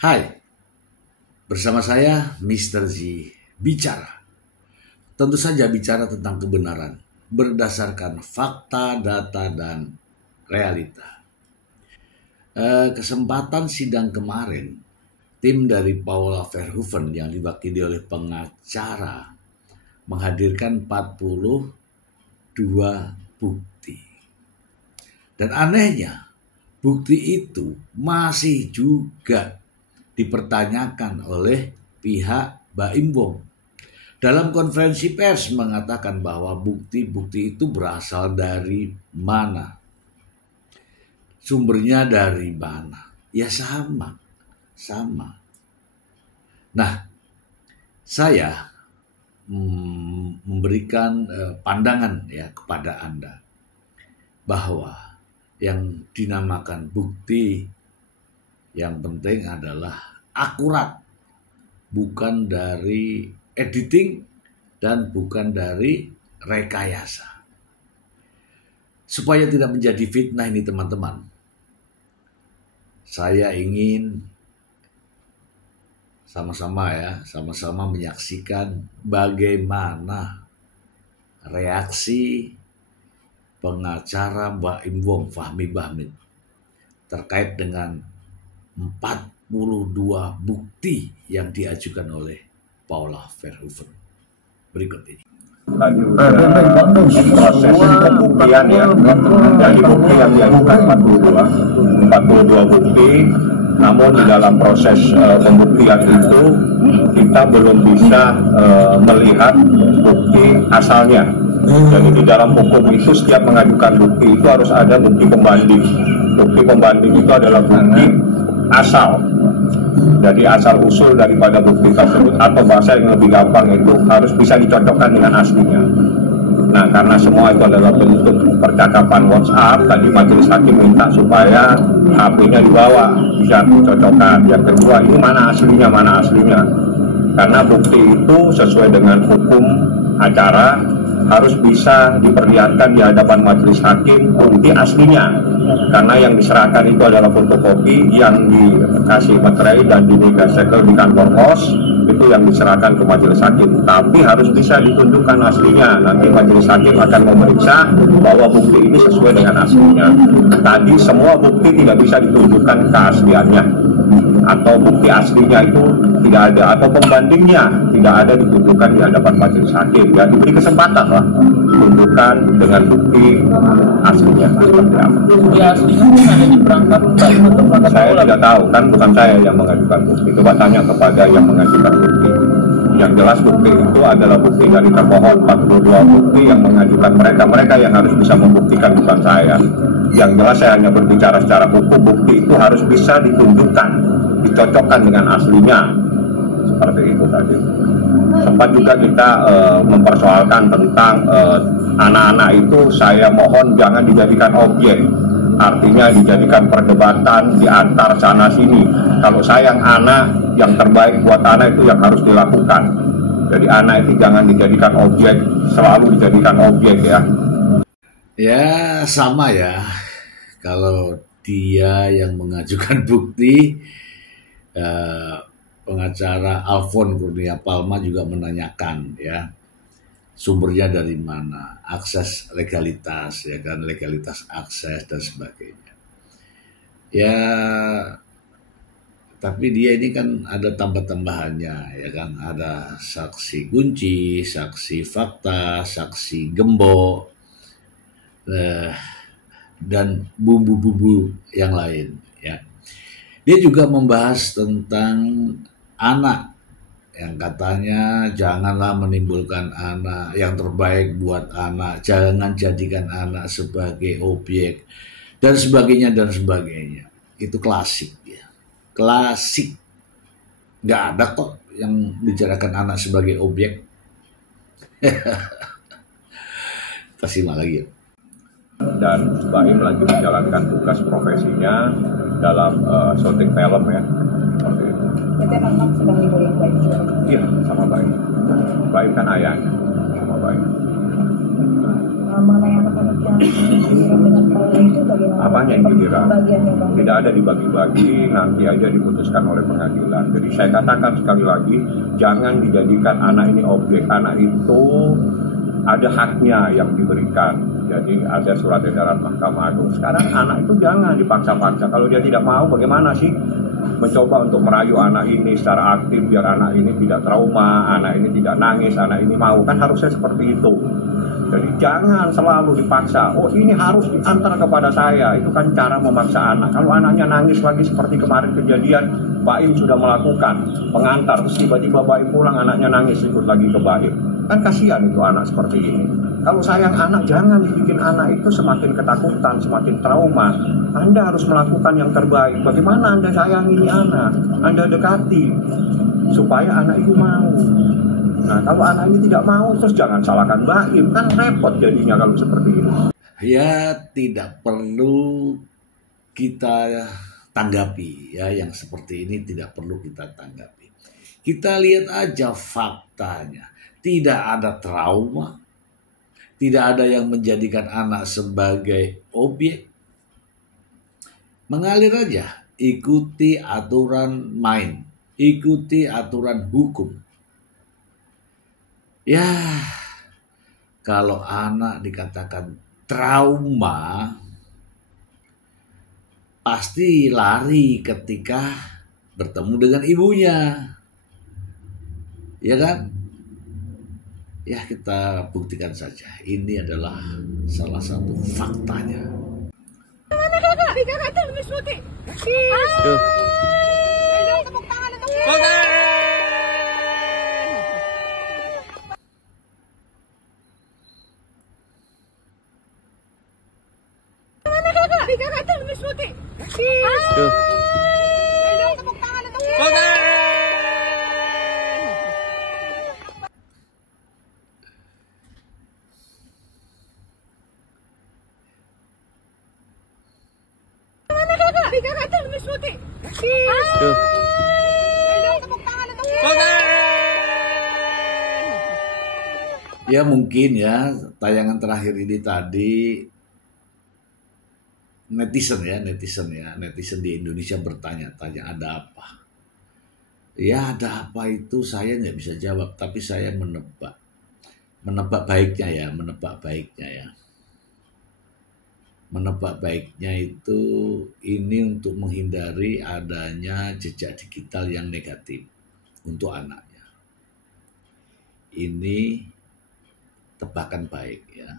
Hai, bersama saya Mr. Z bicara. Tentu saja bicara tentang kebenaran berdasarkan fakta, data, dan realita. Kesempatan sidang kemarin, tim dari Paula Verhoeven yang diwakili oleh pengacara menghadirkan 42 bukti. Dan anehnya, bukti itu masih juga dipertanyakan oleh pihak Baim Wong. Dalam konferensi pers mengatakan bahwa bukti-bukti itu berasal dari mana? Sumbernya dari mana? Ya sama. Nah, saya memberikan pandangan ya kepada Anda bahwa yang dinamakan bukti yang penting adalah akurat, bukan dari editing dan bukan dari rekayasa. Supaya tidak menjadi fitnah ini teman-teman, saya ingin sama-sama menyaksikan bagaimana reaksi pengacara Baim Wong Fahmi Bahmid terkait dengan 42 bukti yang diajukan oleh Paula Verhoeven. Berikut ini. Tadi udah proses pembuktian ya, dari bukti yang diajukan 42 bukti, namun di dalam proses pembuktian itu kita belum bisa melihat bukti asalnya. Jadi di dalam hukum itu setiap mengajukan bukti itu harus ada bukti pembanding. Bukti pembanding itu adalah bukti asal. Jadi asal usul daripada bukti tersebut, atau bahasa yang lebih gampang itu harus bisa dicocokkan dengan aslinya. Nah, karena semua itu adalah bentuk percakapan WhatsApp, tadi majelis hakim minta supaya HP-nya dibawa, bisa dicocokkan. Yang kedua, ini mana aslinya. Karena bukti itu sesuai dengan hukum acara harus bisa diperlihatkan di hadapan majelis hakim bukti aslinya, karena yang diserahkan itu adalah fotokopi yang dikasih materai dan segel di kantor pos, itu yang diserahkan ke majelis hakim, tapi harus bisa ditunjukkan aslinya. Nanti majelis hakim akan memeriksa bahwa bukti ini sesuai dengan aslinya. Tadi semua bukti tidak bisa ditunjukkan keasliannya, atau bukti aslinya itu tidak ada, atau pembandingnya tidak ada ditunjukkan di hadapan majelis hakim. Ya, diberi kesempatan lah tunjukkan dengan bukti aslinya seperti apa. Bukti aslinya ada di perangkat saya tidak tahu, kan bukan saya yang mengajukan bukti. Coba tanya kepada yang mengajukan bukti. Yang jelas bukti itu adalah bukti dari termohon, 42 bukti yang mengajukan mereka yang harus bisa membuktikan, bukan saya. Yang jelas saya hanya berbicara secara hukum, bukti itu harus bisa ditunjukkan, dicocokkan dengan aslinya. Seperti itu tadi. Sempat juga kita mempersoalkan tentang anak-anak itu, saya mohon jangan dijadikan objek. Artinya dijadikan perdebatan di antar sana sini. Kalau sayang anak, yang terbaik buat anak itu yang harus dilakukan. Jadi anak itu jangan dijadikan objek, selalu dijadikan objek ya. Ya sama ya, kalau dia yang mengajukan bukti, pengacara Alfon Kurnia Palma juga menanyakan ya, sumbernya dari mana, akses legalitas ya kan, legalitas akses dan sebagainya. Ya, tapi dia ini kan ada tambah-tambahannya ya kan, ada saksi kunci, saksi fakta, saksi gembok, dan bumbu-bumbu yang lain ya. Dia juga membahas tentang anak, yang katanya janganlah menimbulkan anak, yang terbaik buat anak, jangan jadikan anak sebagai objek, dan sebagainya. Itu klasik ya, klasik. Nggak ada kok yang bicarakan anak sebagai objek. Kita simak lagi ya. Dan Baim lagi menjalankan tugas profesinya dalam syuting film ya, seperti itu. Berarti memang sedang libur yang baik. Iya, sama Baim. Baim kan ayahnya, sama Baim. mengenai anak-anak yang disiram dengan trauma itu bagaimana? Apanya yang disiram? Bagiannya Bang. Tidak ada dibagi-bagi, nanti aja diputuskan oleh pengadilan. Jadi saya katakan sekali lagi, jangan dijadikan anak ini objek. Anak itu ada haknya yang diberikan. Jadi ada surat edaran Mahkamah Agung. Sekarang anak itu jangan dipaksa-paksa. Kalau dia tidak mau, bagaimana sih? Mencoba untuk merayu anak ini secara aktif biar anak ini tidak trauma, anak ini tidak nangis, anak ini mau. Kan harusnya seperti itu. Jadi jangan selalu dipaksa. Oh, ini harus diantar kepada saya. Itu kan cara memaksa anak. Kalau anaknya nangis lagi seperti kemarin kejadian, Baim sudah melakukan pengantar, terus tiba-tiba Baim pulang, anaknya nangis ikut lagi ke Baim. Kan kasihan itu anak seperti ini. Kalau sayang anak, jangan dibikin anak itu semakin ketakutan, semakin trauma. Anda harus melakukan yang terbaik. Bagaimana Anda sayangi anak? Anda dekati supaya anak itu mau. Nah, kalau anak ini tidak mau, terus jangan salahkan Baim. Kan repot jadinya kalau seperti ini. Ya, tidak perlu kita tanggapi ya, yang seperti ini tidak perlu kita tanggapi. Kita lihat aja faktanya. Tidak ada trauma, tidak ada yang menjadikan anak sebagai objek. Mengalir aja, ikuti aturan main, ikuti aturan hukum. Ya, kalau anak dikatakan trauma, pasti lari ketika bertemu dengan ibunya. Ya kan? Ya, kita buktikan saja. Ini adalah salah satu faktanya. Ya mungkin ya tayangan terakhir ini tadi netizen di Indonesia bertanya-tanya ada apa. Ya ada apa itu saya nggak bisa jawab, tapi saya menebak baiknya ya. Menebak baiknya itu ini untuk menghindari adanya jejak digital yang negatif untuk anaknya. Ini tebakan baik ya.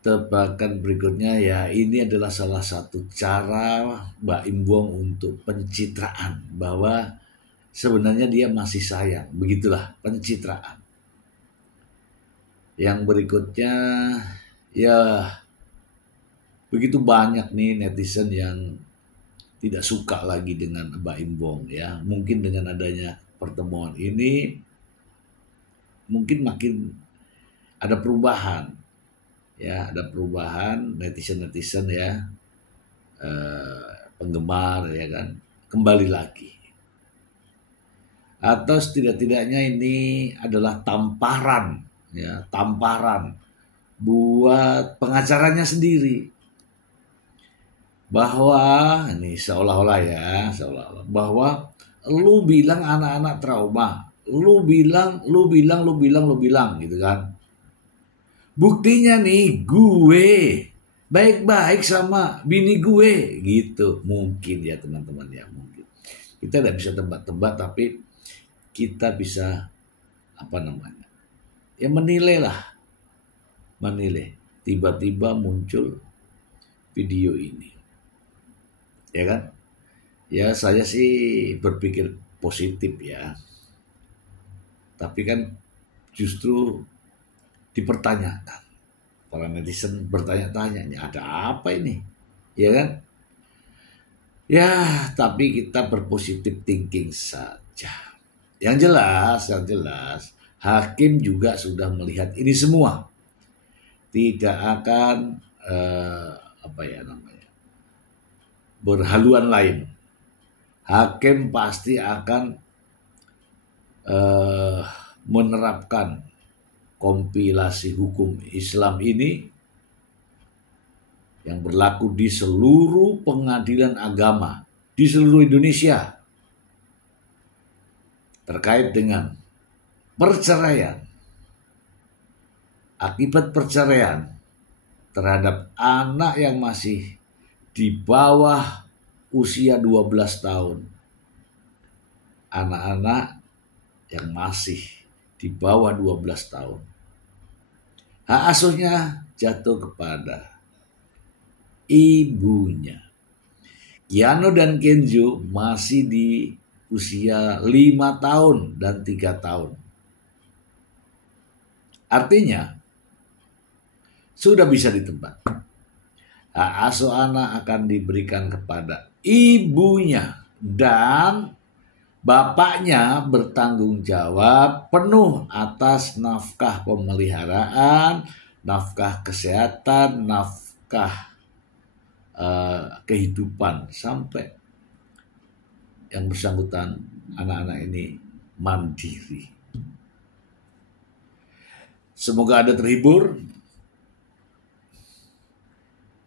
Tebakan berikutnya ya, ini adalah salah satu cara Mbak Imbong untuk pencitraan bahwa sebenarnya dia masih sayang. Begitulah pencitraan. Yang berikutnya ya begitu banyak nih netizen yang tidak suka lagi dengan Mbak Imbong ya. Mungkin dengan adanya pertemuan ini mungkin makin ada perubahan. Ya, ada perubahan netizen ya, penggemar ya kan, kembali lagi. Atau setidak-tidaknya ini adalah tamparan buat pengacaranya sendiri. Bahwa ini seolah-olah bahwa lu bilang anak-anak trauma, lu bilang gitu kan. Buktinya nih gue baik-baik sama bini gue gitu. Mungkin ya teman-teman ya, mungkin. Kita tidak bisa tebak-tebak, tapi kita bisa ya menilai. Tiba-tiba muncul video ini. Ya kan? Ya saya sih berpikir positif ya. Tapi kan justru dipertanyakan. Para netizen bertanya-tanya, ini ada apa ini? Ya kan? Ya, tapi kita berpositif thinking saja. Yang jelas, hakim juga sudah melihat ini semua. Tidak akan berhaluan lain. Hakim pasti akan menerapkan kompilasi hukum Islam ini yang berlaku di seluruh pengadilan agama di seluruh Indonesia terkait dengan perceraian, akibat perceraian terhadap anak yang masih di bawah usia 12 tahun. Anak-anak yang masih di bawah 12 tahun. Hak asuhnya jatuh kepada ibunya. Kiano dan Kenzo masih di usia 5 tahun dan 3 tahun. Artinya, sudah bisa ditebak. Hak asuh anak akan diberikan kepada ibunya dan bapaknya bertanggung jawab penuh atas nafkah pemeliharaan, nafkah kesehatan, nafkah kehidupan sampai yang bersangkutan anak-anak ini mandiri. Semoga Anda terhibur.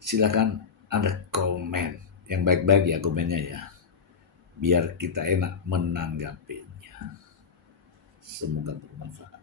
Silakan Anda komen yang baik-baik ya, komennya ya, biar kita enak menanggapinya. Semoga bermanfaat.